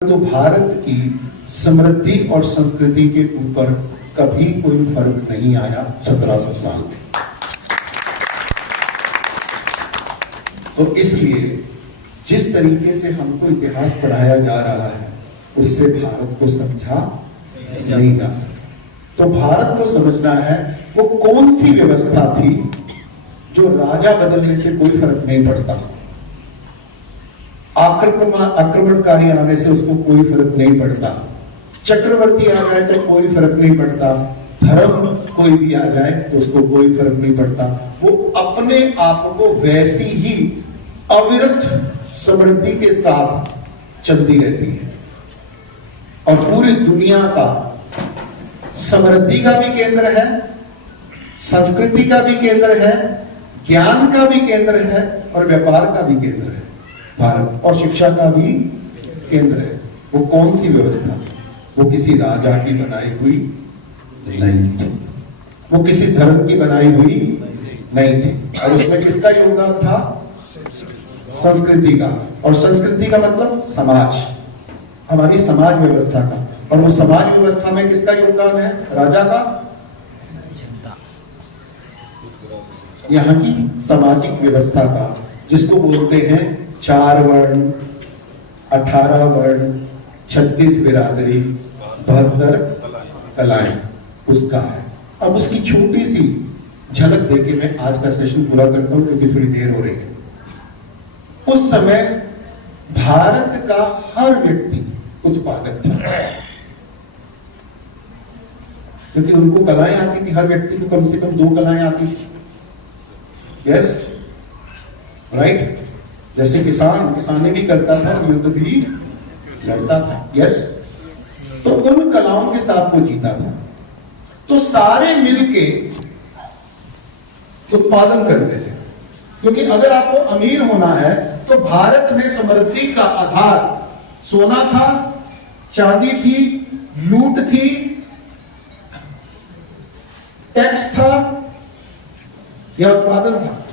तो भारत की समृद्धि और संस्कृति के ऊपर कभी कोई फर्क नहीं आया 1700 साल में। तो इसलिए जिस तरीके से हमको इतिहास पढ़ाया जा रहा है उससे भारत को समझा नहीं जा सकता। तो भारत को समझना है वो कौन सी व्यवस्था थी जो राजा बदलने से कोई फर्क नहीं पड़ता, आक्रमणकारी आने से उसको कोई फर्क नहीं पड़ता, चक्रवर्ती आ जाए तो कोई फर्क नहीं पड़ता, धर्म कोई भी आ जाए तो उसको कोई फर्क नहीं पड़ता। वो अपने आप को वैसी ही अविरत समृद्धि के साथ चलती रहती है और पूरी दुनिया का समृद्धि का भी केंद्र है, संस्कृति का भी केंद्र है, ज्ञान का भी केंद्र है और व्यापार का भी केंद्र है भारत, और शिक्षा का भी केंद्र है। वो कौन सी व्यवस्था थी? वो किसी राजा की बनाई हुई नहीं थी, वो किसी धर्म की बनाई हुई नहीं थी। और उसमें किसका योगदान था? संस्कृति का। और संस्कृति का मतलब समाज, हमारी समाज व्यवस्था का। और वो समाज व्यवस्था में किसका योगदान है? राजा का। यहाँ की सामाजिक व्यवस्था का, जिसको बोलते हैं 4 वर्ण, 18 वर्ण, 36 बिरादरी, 72 कलाएं, उसका है। अब उसकी छोटी सी झलक देके मैं आज का सेशन पूरा करता हूं क्योंकि थोड़ी देर हो रही है। उस समय भारत का हर व्यक्ति उत्पादक था क्योंकि उनको कलाएं आती थी। हर व्यक्ति को कम से कम 2 कलाएं आती थी। Yes, right. जैसे किसानी भी करता था, युद्ध भी लड़ता था। यस, तो उन कलाओं के साथ वो जीता था। तो सारे मिलके उत्पादन करते थे, क्योंकि अगर आपको अमीर होना है तो भारत में समृद्धि का आधार सोना था, चांदी थी, लूट थी, टैक्स था या उत्पादन था।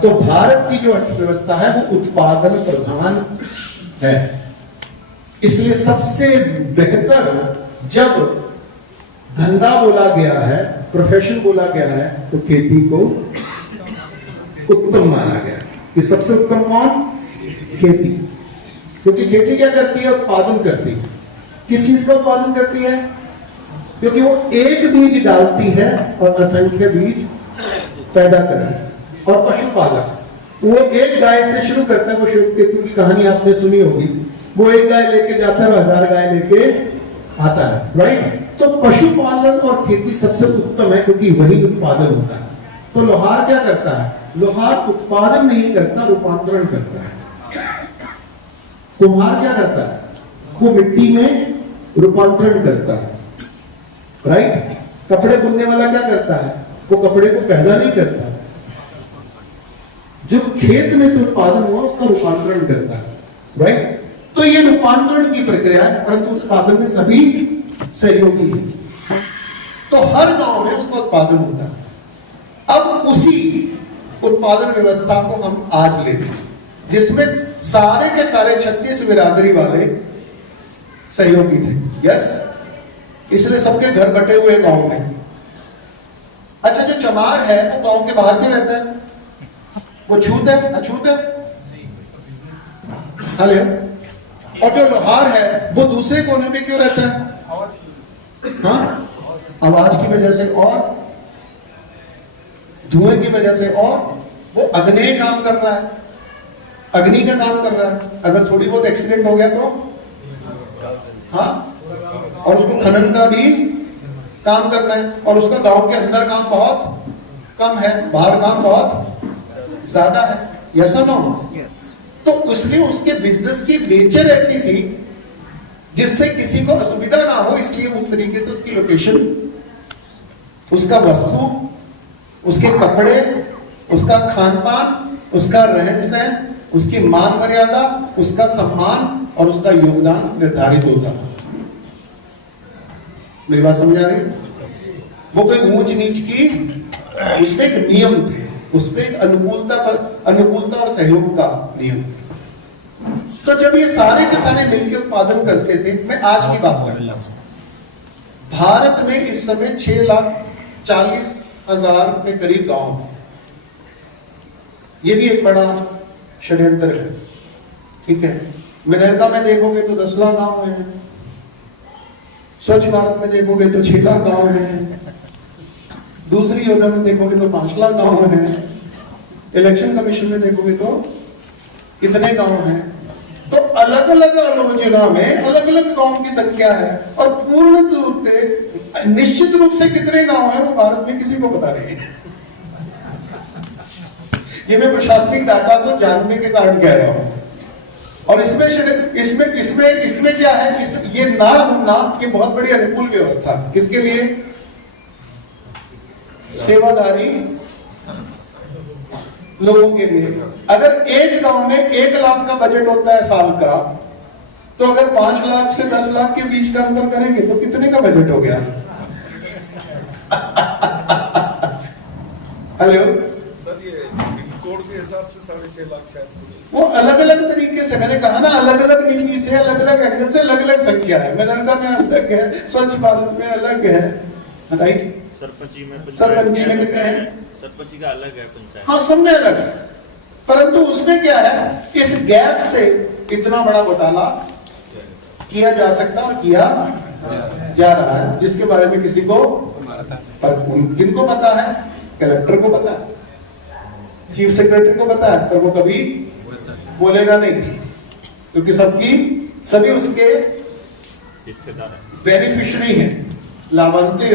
तो भारत की जो अर्थव्यवस्था है वो उत्पादन प्रधान है। इसलिए सबसे बेहतर जब धंधा बोला गया है, प्रोफेशन बोला गया है, तो खेती को उत्तम माना गया कि सबसे उत्तम कौन? खेती। क्योंकि खेती क्या करती है? उत्पादन करती है। किस चीज का उत्पादन करती है? क्योंकि वो एक बीज डालती है और असंख्य बीज पैदा करती है। और पशुपालक, वो एक गाय से शुरू करता है। वो श्वेतकेतु की कहानी आपने सुनी होगी। वो एक गाय लेके जाता है और 1000 गाय लेके आता है, राइट। तो पशुपालन और खेती सबसे उत्तम है क्योंकि वही उत्पादन होता है। तो लोहार क्या करता है? लोहार उत्पादन नहीं करता, रूपांतरण करता है। कुम्हार क्या करता है? वो मिट्टी में रूपांतरण करता है, राइट। कपड़े बुनने वाला क्या करता है? वो कपड़े को पैदा नहीं करता, जो खेत में से उत्पादन हुआ उसका रूपांतरण करता है, राइट। तो ये रूपांतरण की प्रक्रिया है, परंतु उत्पादन में सभी सहयोगी है। तो हर गांव में उसका उत्पादन होता है। अब उसी उत्पादन व्यवस्था को हम आज लेते हैं, जिसमें सारे के सारे 36 बिरादरी वाले सहयोगी थे। यस, इसलिए सबके घर बटे हुए गांव में। अच्छा, जो चमार है वो गांव के बाहर क्यों रहता है? वो छूत है, अछूत है? हेलो। और जो लोहार है वो दूसरे कोने पे क्यों रहता है? हाँ, आवाज की वजह से और धुएं की वजह से, और वो अग्नि काम कर रहा है, अग्नि का काम कर रहा है। अगर थोड़ी बहुत एक्सीडेंट हो गया तो हाँ, और उसको खनन का भी काम करना है। और उसका गांव के अंदर काम बहुत कम है, बाहर काम बहुत ज्यादा है। यस और नो? यस। तो इसलिए उसके बिजनेस की नेचर ऐसी थी जिससे किसी को असुविधा ना हो, इसलिए उस तरीके से उसकी लोकेशन, उसका वस्तु, उसके कपड़े, उसका खान पान, उसका रहन सहन, उसकी मान मर्यादा, उसका सम्मान और उसका योगदान निर्धारित होता है। मेरी बात समझ आ रही? वो कोई ऊंच नीच की, उसमें एक नियम थे, उसमें एक अनुकूलता और सहयोग का नियम। तो जब ये सारे के सारे मिलकर उत्पादन करते थे, मैं आज की बात कर रहा हूं, भारत में इस समय 6,40,000 के करीब गांव, ये भी एक बड़ा षड्यंत्र है, ठीक है। मनरेगा में देखोगे तो 10 लाख गांव है, स्वच्छ भारत में देखोगे तो 6 लाख गांव है, दूसरी योजना में देखोगे तो 5 लाख गांव है, इलेक्शन कमीशन में देखोगे तो कितने गांव हैं। तो अलग अलग योजना में अलग अलग गांव की संख्या है, और पूर्ण रूप से निश्चित रूप से कितने गांव हैं वो भारत में किसी को पता नहीं है। ये मैं प्रशासनिक डाटा को जानने के कारण कह रहा हूं। और इसमें इसमें इसमें इसमें क्या है, ये ना होना ये बहुत बड़ी अनुकूल व्यवस्था किसके लिए, सेवाधारी लोगों के लिए। अगर एक गांव में 1 लाख का बजट होता है साल का, तो अगर 5 लाख से 10 लाख के बीच का अंतर करेंगे तो कितने का बजट हो गया? हेलो सर, ये कोड के हिसाब से 6.5 लाख शायद वो अलग अलग तरीके से, मैंने कहा ना, अलग अलग नीति से, अलग अलग एंगल से अलग अलग संख्या है। मनरेगा में अलग है, स्वच्छ भारत में अलग है, राइट। सरपंची में कितने हैं? सरपंची का अलग है, पंचायत, हाँ, सब में अलग है। परंतु उसमें क्या है, इस गैप से इतना बड़ा घोटाला किया जा सकता और किया जा रहा है, जिसके बारे में किसी को, किनको पता है? कलेक्टर को पता है, चीफ सेक्रेटरी को पता है, पर वो कभी बोलेगा नहीं, क्योंकि सभी उसके बेनिफिशियरी हैं, लाभार्थी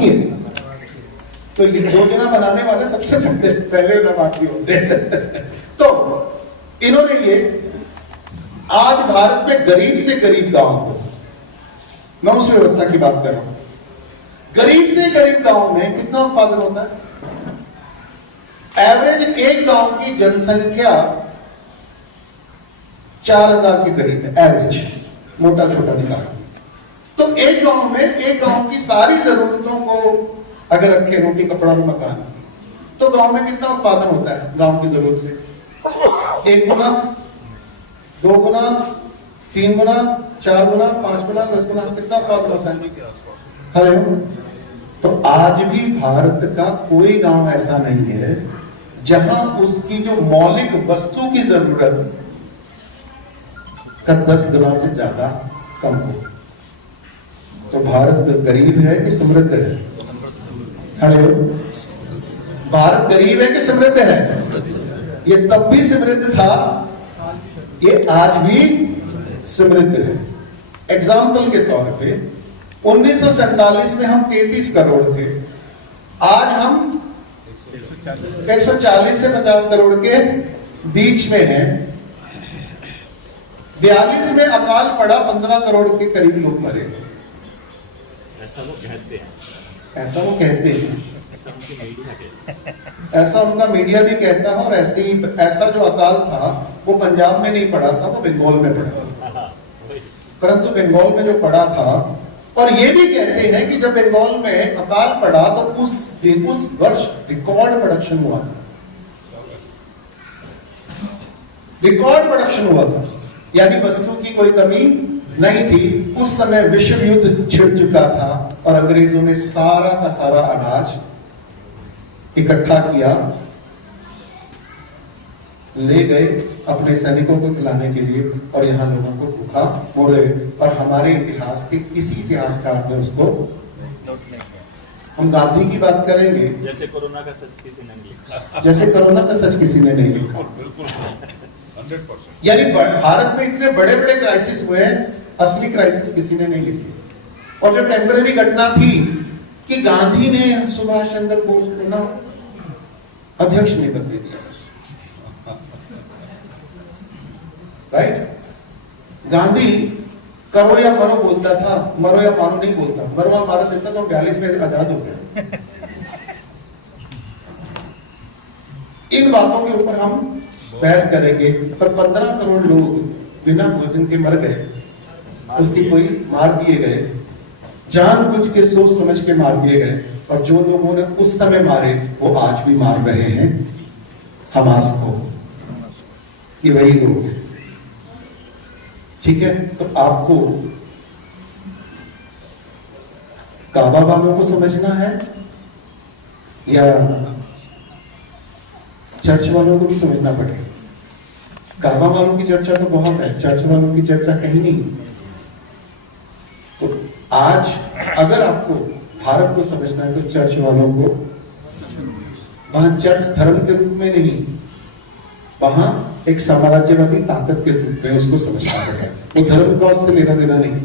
हैं। तो योजना बनाने वाले सबसे पहले लाभार्थी होते हैं। तो इन्होंने ये आज भारत में गरीब से गरीब गांव, मैं उस व्यवस्था की बात कर रहा हूं, गरीब से गरीब गांव में कितना उत्पादन होता है? एवरेज एक गांव की जनसंख्या 4,000 के करीब है, एवरेज, मोटा छोटा निकाल। तो एक गांव की सारी जरूरतों को अगर रखे, रोटी कपड़ा और मकान, तो गांव में कितना उत्पादन होता है गांव की जरूरत से? 1 गुना, 2 गुना, 3 गुना, 4 गुना, 5 गुना, 10 गुना, कितना उत्पादन होता है? हेलो, तो आज भी भारत का कोई गांव ऐसा नहीं है जहां उसकी जो मौलिक वस्तु की जरूरत का 10 गुना से ज्यादा कम हो। तो भारत गरीब है कि समृद्ध है? हेलो, भारत गरीब है कि समृद्ध है? ये तब भी समृद्ध था, ये आज भी समृद्ध है। एग्जाम्पल के तौर पे 1947 में हम 33 करोड़ थे, आज हम 140 से 50 करोड़ के बीच में हैं। 42 में अकाल पड़ा, 15 करोड़ के करीब लोग मरे। ऐसा वो कहते हैं, ऐसा वो कहते हैं, ऐसा उनकी मीडिया कहती है, ऐसा उनका मीडिया भी कहता है। और ऐसे ही ऐसा जो अकाल था वो पंजाब में नहीं पड़ा था, वो बंगाल में पड़ा था। परंतु बंगाल में जो पड़ा था, और ये भी कहते हैं कि जब बंगाल में अकाल पड़ा तो उस वर्ष रिकॉर्ड प्रोडक्शन हुआ था, रिकॉर्ड प्रोडक्शन हुआ था, यानी वस्तु की कोई कमी नहीं थी। उस समय विश्व युद्ध छिड़ चुका था और अंग्रेजों ने सारा का सारा अनाज इकट्ठा किया, ले गए अपने सैनिकों को खिलाने के लिए, और यहाँ लोगों को भूखा हो रहे। और हमारे इतिहास के किसी इतिहासकार ने उसको, हम गांधी की बात करेंगे, जैसे कोरोना का सच किसी ने नहीं लिखा, जैसे कोरोना का सच किसी ने नहीं लिखा। बिल्कुल 100%। यानी भारत में इतने बड़े बड़े क्राइसिस हुए हैं, असली क्राइसिस किसी ने नहीं लिखी। और जो टेम्पररी घटना थी कि गांधी ने सुभाष चंद्र बोस को ना अध्यक्ष ने कर दिया, राइट। गांधी करो या मरो बोलता था, मरो या मारो नहीं बोलता। मरो या मारो देता तो 42 में आजाद हो गया। इन बातों के ऊपर हम बहस करेंगे, पर 15 करोड़ लोग बिना भोजन के मर गए, उसकी कोई मार दिए गए, जानबूझ के सोच समझ के मार दिए गए। और जो लोगों ने उस समय मारे वो आज भी मार रहे हैं हमास को। ये वही लोग हैं। ठीक है, तो आपको काबा वालों को समझना है या चर्च वालों को भी समझना पड़ेगा? काबा वालों की चर्चा तो बहुत है, चर्च वालों की चर्चा कहीं नहीं। तो आज अगर आपको भारत को समझना है तो चर्च वालों को, वहां चर्च धर्म के रूप में नहीं, वहां एक साम्राज्यवादी ताकत के रूप में उसको समझना पड़ेगा। वो धर्म का उससे लेना देना नहीं।